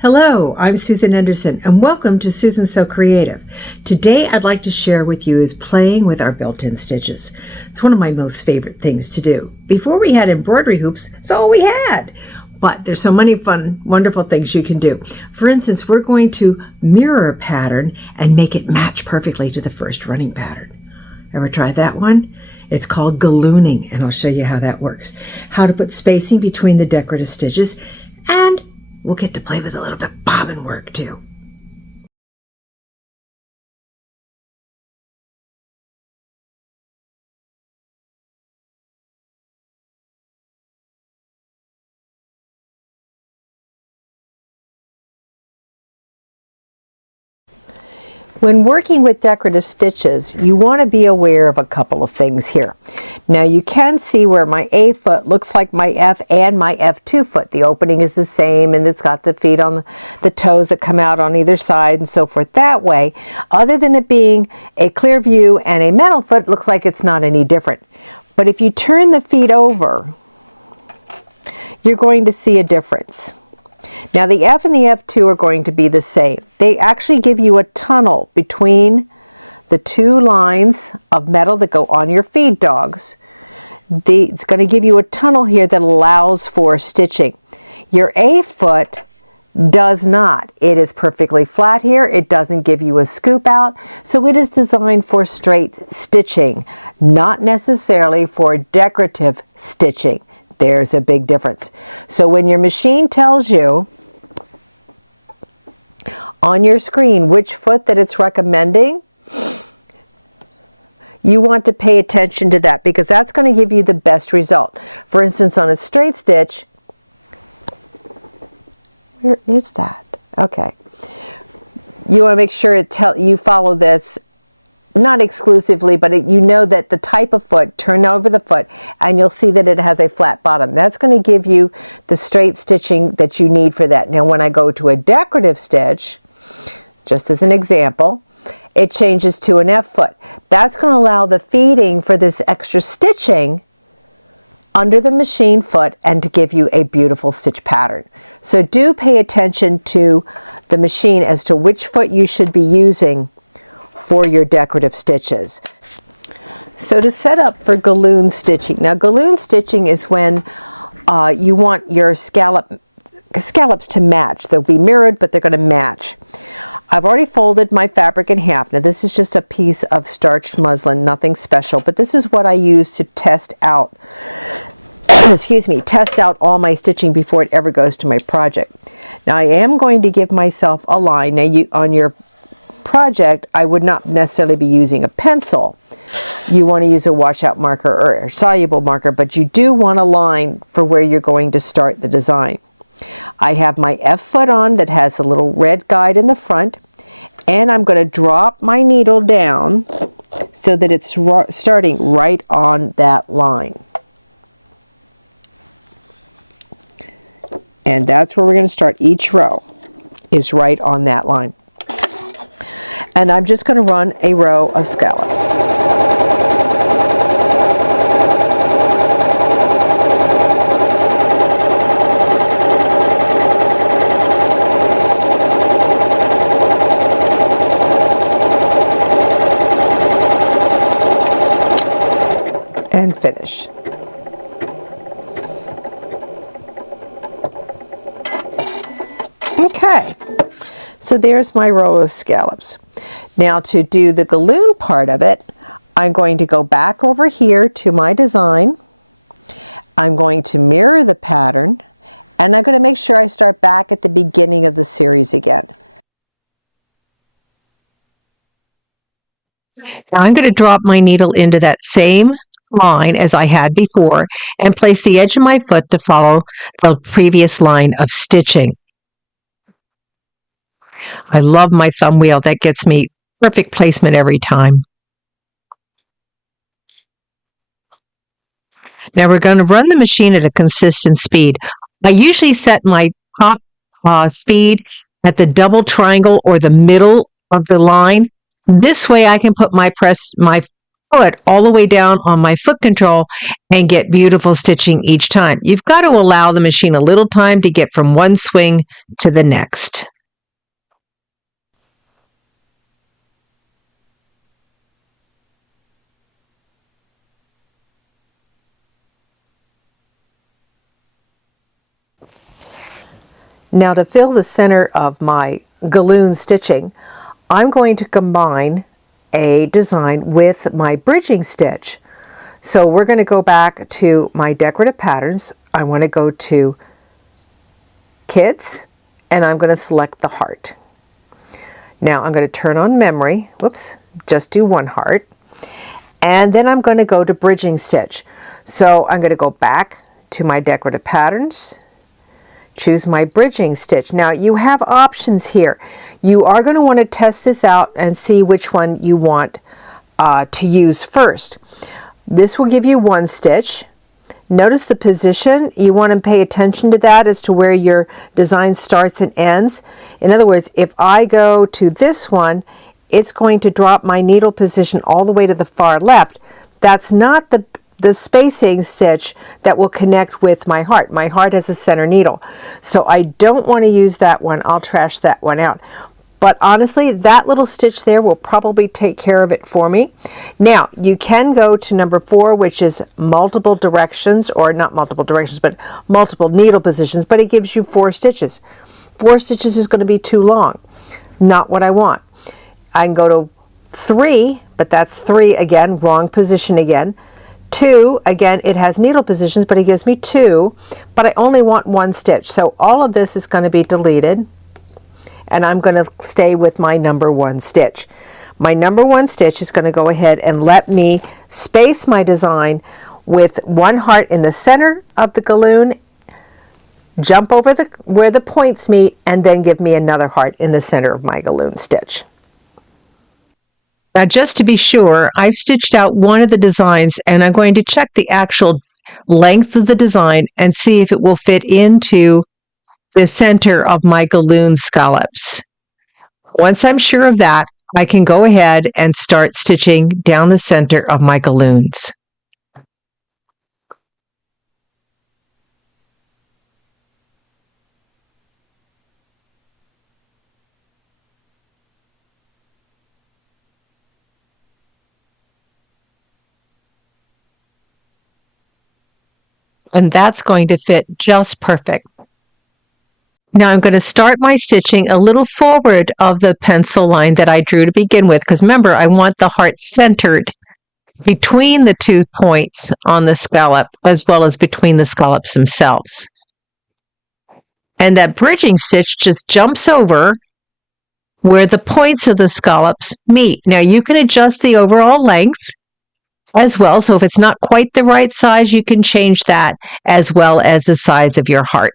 Hello, I'm Susan Anderson, and welcome to Susan So Creative. Today I'd like to share with you is playing with our built-in stitches. It's one of my most favorite things to do. Before we had embroidery hoops, it's all we had. But there's so many fun, wonderful things you can do. For instance, we're going to mirror a pattern and make it match perfectly to the first running pattern. Ever tried that one? It's called gallooning, and I'll show you how that works. How to put spacing between the decorative stitches, and we'll get to play with a little bit bobbin work too. When working with decorative stitches, you want to be aware of a couple of things here. Now you can see where my A foot looks like my F and my F2 foot. The opening is the same, and it's got the feet on the toes that come out on either side and so forth that way. Other than it being a clear view and a metal foot, it looks like it's not any different. But if you turn the feet over, you're going to see a difference. Now the F and the F2 are going to be the same. They actually give you a tunnel between the two lines of metal that go on your feed dogs. It's going to give you a tunnel here that allows for stitching. Your A foot does not. It is perfectly flat here. It doesn't give you a scoop out. So it is designed for straight stitching, not necessarily for decorative stitching. There's a big difference. So when your machine tells you on your screen which foot that it's recommending, you want to pay attention to that because that's going to give you the best result. For instance, on a straight stitch, where is that? Okay. You want to make sure you follow this. Not exclusively, but you know that the type of foot, turn over the foot, and you'll see that it has a flat bottom. That's going to give you the straight stitching that you need for that. Now, when I go to a decorative stitch, just as an example, it changes to an F foot. That's going to allow the feeding for this extra stitching under the machine foot and to give you a beautiful stitch pattern. So do pay attention to the machine as to which foot you should be using for your decorative stitches. So to set up for galloon stitching. Now galloon stitching is when you want your scallops to match. They'll be mirrored, but they're going to match. I've already folded my fabric in half. Now this is just a piece of starched muslin, nothing special, but this is what I use to test out test out all my stitching before it ever goes to my project. Now I am going to give myself a line. Now on your project, I would not necessarily be using a pencil. You want to use a washout marker or a soluble marker, but you do want a line for where you're going to start the design. I have my F foot on that has a little red guide in the front, and I'm going to drop my needle down so that it's starting right on that line. And that's where we're going to start each row, is right on that line. And I'm just going to run a row of scallops. And finish. Okay, so there's my row of scallops. Now to do the galloon part of it, I'm going to go back over here to my design. I'm going to mirror the pattern, and I'm going to make sure I start back at the beginning of the series again. Now I'm going to drop my needle into that same line as I had before and place the edge of my foot to follow the previous line of stitching. I love my thumb wheel. That gets me perfect placement every time. Now we're going to run the machine at a consistent speed. I usually set my top speed at the double triangle or the middle of the line. This way I can put my foot all the way down on my foot control and get beautiful stitching each time. You've got to allow the machine a little time to get from one swing to the next. Now to fill the center of my galloon stitching, I'm going to combine a design with my bridging stitch. So we're going to go back to my decorative patterns. I want to go to Kids, and I'm going to select the heart. Now I'm going to turn on memory, whoops, just do one heart, and then I'm going to go to bridging stitch. So I'm going to go back to my decorative patterns, choose my bridging stitch. Now you have options here. You are going to want to test this out and see which one you want to use first. This will give you one stitch. Notice the position. You want to pay attention to that as to where your design starts and ends. In other words, if I go to this one, it's going to drop my needle position all the way to the far left. That's not the spacing stitch that will connect with my heart. My heart has a center needle. So I don't want to use that one. I'll trash that one out. But honestly, that little stitch there will probably take care of it for me. Now, you can go to number 4, which is multiple directions, or not multiple directions, but multiple needle positions, but it gives you 4 stitches. 4 stitches is going to be too long. Not what I want. I can go to 3, but that's 3 again, wrong position again. 2, again, it has needle positions, but it gives me 2, but I only want 1 stitch. So all of this is going to be deleted, and I'm going to stay with my number 1 stitch. My number 1 stitch is going to go ahead and let me space my design with 1 heart in the center of the galloon, jump over where the points meet, and then give me another heart in the center of my galloon stitch. Now, just to be sure, I've stitched out one of the designs, and I'm going to check the actual length of the design and see if it will fit into the center of my galloon scallops. Once I'm sure of that, I can go ahead and start stitching down the center of my galloons. And that's going to fit just perfect. Now I'm going to start my stitching a little forward of the pencil line that I drew to begin with, because remember, I want the heart centered between the 2 points on the scallop, as well as between the scallops themselves. And that bridging stitch just jumps over where the points of the scallops meet. Now you can adjust the overall length as well, so if it's not quite the right size, you can change that, as well as the size of your heart.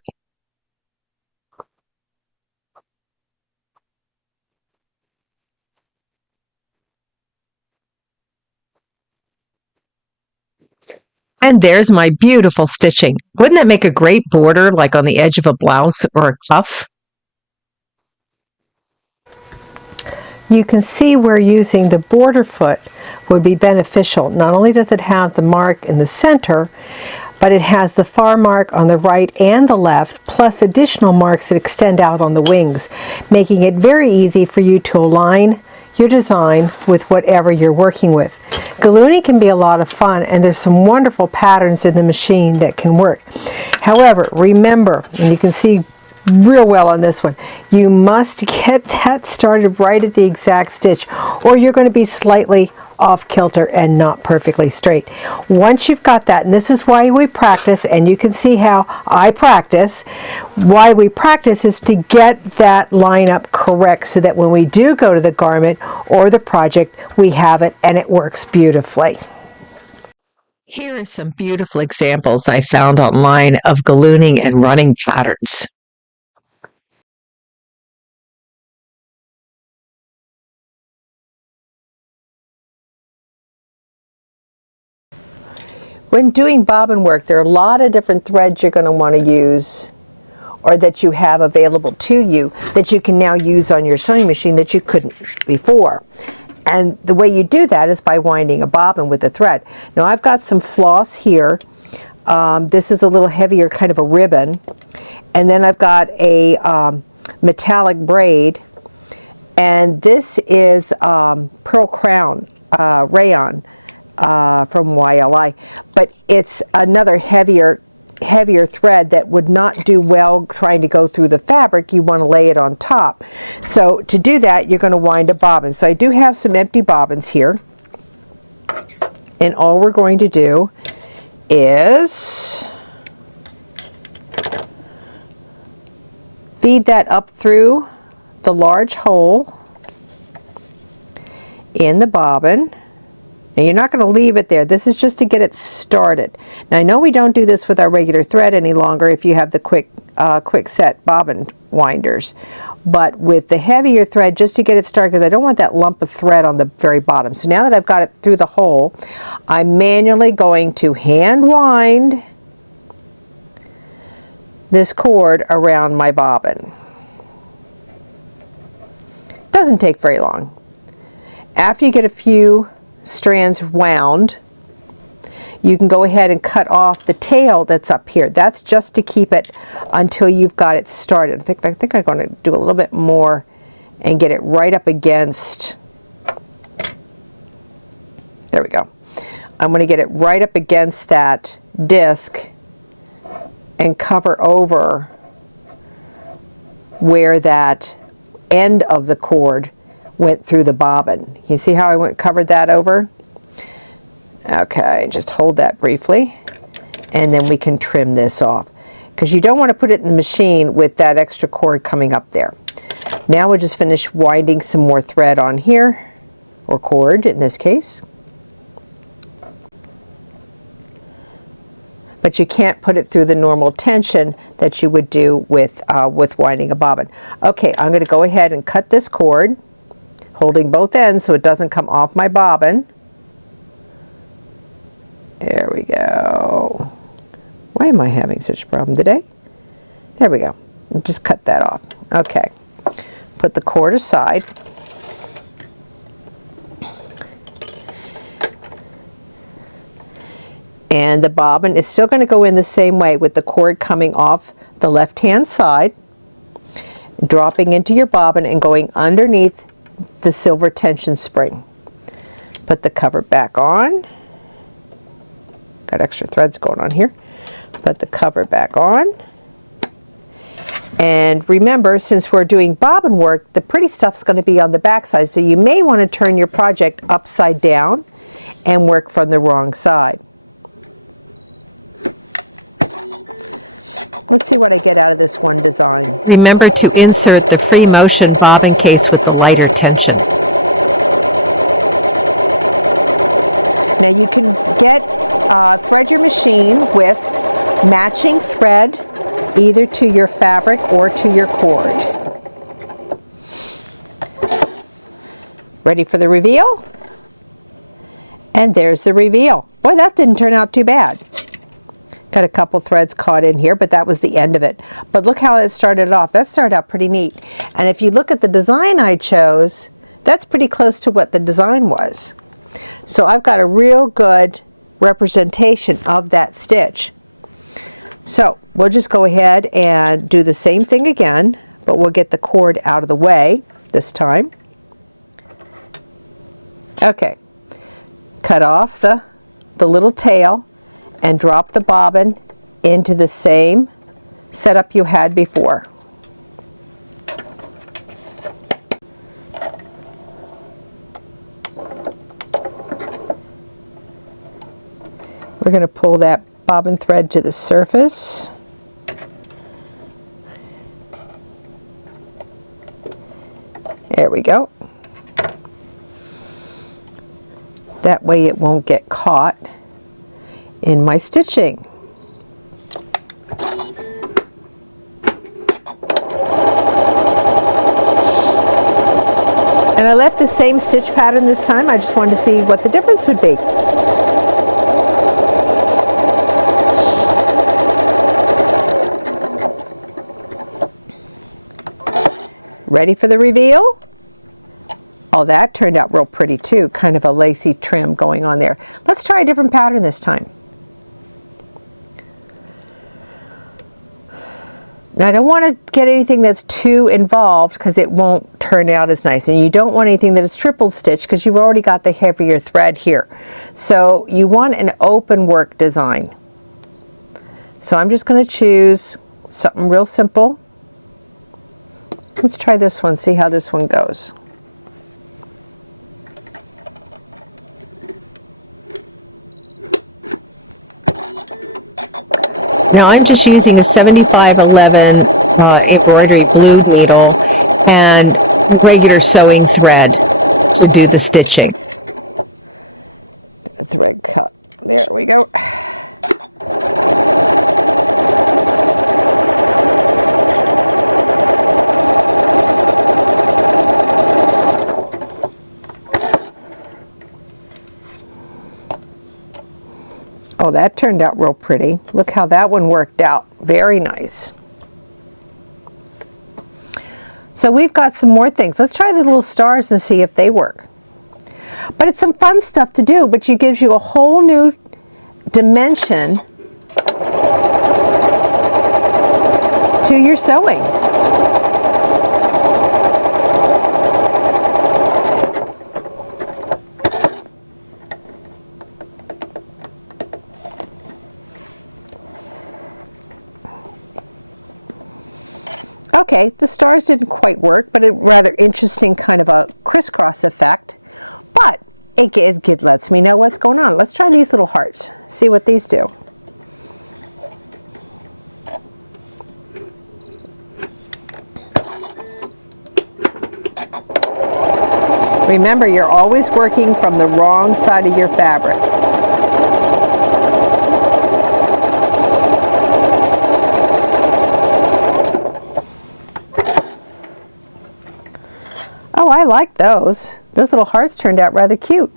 And there's my beautiful stitching. Wouldn't that make a great border, like on the edge of a blouse or a cuff? You can see where using the border foot would be beneficial. Not only does it have the mark in the center, but it has the far mark on the right and the left, plus additional marks that extend out on the wings, making it very easy for you to align your design with whatever you're working with. Gallooning can be a lot of fun, and there's some wonderful patterns in the machine that can work. However, remember, and you can see real well on this one, you must get that started right at the exact stitch, or you're going to be slightly off kilter and not perfectly straight. Once you've got that, and this is why we practice, and you can see how I practice, why we practice is to get that line up correct, so that when we do go to the garment or the project, we have it and it works beautifully. Here are some beautiful examples I found online of gallooning and running patterns. When doing bobbin work, there are a lot of different threads you're going to want to use, or that you have available to you, that you can now use on your sewing machine that you couldn't before. And the way you do that is by winding a bobbin with the thread. Now I've got some floss here. This is a little heavier kind of a ribbon. And then I've got a metallic braid. And this is Pearl Crown rayon from YLI. But it's another heavier thread that would not do well trying to go through the fabric. You want to lay it on top. So to do that, you're going to wind a bobbin. So I do have some empty bobbins here. And all we're going to do is feed that up through the large hole in the bobbin. Now you're not going to leave it there. This is just to get it started. Now I know we don't do this with our regular thread any longer if you have the quick set bobbin winders. But with the heavier thread, just to get it started, because I don't want that lump of thread on the very bottom. So now that I've got it through the hole, I'm manually going to hand wind this cord around my bobbin. Doesn't take very long. After you get a few strands wound, you can go ahead and cut off the tail that's up here. That's just to keep it until you've got it started. I think I'm going to do a little bit more and get it right up against, there we go. I'm going to get it right up against that disc and cover over where that end of the cord went through the bobbin. You see how I covered that over? Okay, just hold that briefly, and then we can trim this off, because you don't want to put it in the machine with that extra cord coming up there. Now we'll just finish winding some more thread on here, or cord in this case. But you can't put it through the normal tension that you would do with winding a bobbin. Okay, I'm going to go ahead and cut this cord, holding both ends so it doesn't come off my bobbin. There we go. Why am I having such a problem today? There we go. Just cut that off. Okay. Put the cord aside. And the bobbin is still going to go in the same way with the cord coming off the left-hand side, dropping into your bobbin and going underneath the silver tension spring. Put the cover back on. Got extra threads going on here. Put the cover back on. And remember, since we're doing bobbin work, the pretty stuff's going to be on the back side, so you may want to turn your project upside down and work from the wrong side. Let's see what I get out of this one design. Remember to insert the free motion bobbin case with the lighter tension. Now you can thread your machine with matching thread either to your fabric or to your cord. Ready for the reveal? And there's the reveal. Boy, that didn't turn out too bad. Got a couple threads caught in here, but that was the end of it. But look how it started off. That started out pretty neat. And if you look at the design I chose, that's pretty close to what the design was. So I've got a real good representation of that stitch. So we'll just go ahead and do the same thing again, but we'll get the cord out of the way this time. Okay, cut off the little tail and drop the bobbin into the same setup you had before. We're going to pull that bobbin thread to the surface. There we go. That way it won't get caught in my stitching. And I left the same stitch pattern this time. I just wanted to see what the difference would be. Ready for the reveal? Oh, that turned out real pretty too, kind of a lacy trim going on there. Let's try a different pattern this time. Now I don't want to get anything that's too involved because it won't turn out as nice, and you don't want anything that is triple stitched because you've already got the heavier thread here. So you want an open work design. So I'm just going to choose something real simple. Let's try this one, see how this one goes. Now I'm just using a 7511 embroidery blue needle and regular sewing thread to do the stitching. Thread cut. There we go. Oh, that turned out real pretty. Look how that one worked out. Very nice. So we've got some more things. Let's try the little stars and see if they work. But it's some fun stuff to do, but it gives you a whole new dimension to your sewing. Okay, the stars didn't quite work, but a rather interesting kind of a crisscross effect. But it lets me know what's going on. Let's try these little hearts, see what these do. Remember, you're always working from the wrong side of your fabric. Oh, I like those. Those little hearts turned out rather cute.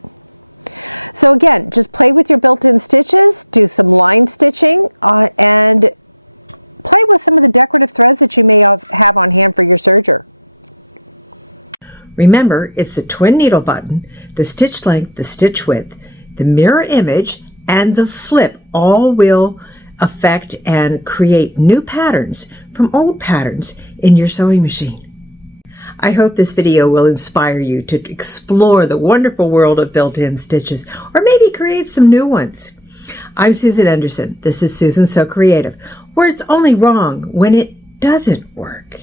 So again, just play with your built-in stitches, do some line stitching, and play with some of the decorative threads that you may have on hand for your serger. Remember, it's the twin needle button, the stitch length, the stitch width, the mirror image, and the flip all will affect and create new patterns from old patterns in your sewing machine. I hope this video will inspire you to explore the wonderful world of built-in stitches, or maybe create some new ones. I'm Susan Anderson. This is Susan So Creative, where it's only wrong when it doesn't work.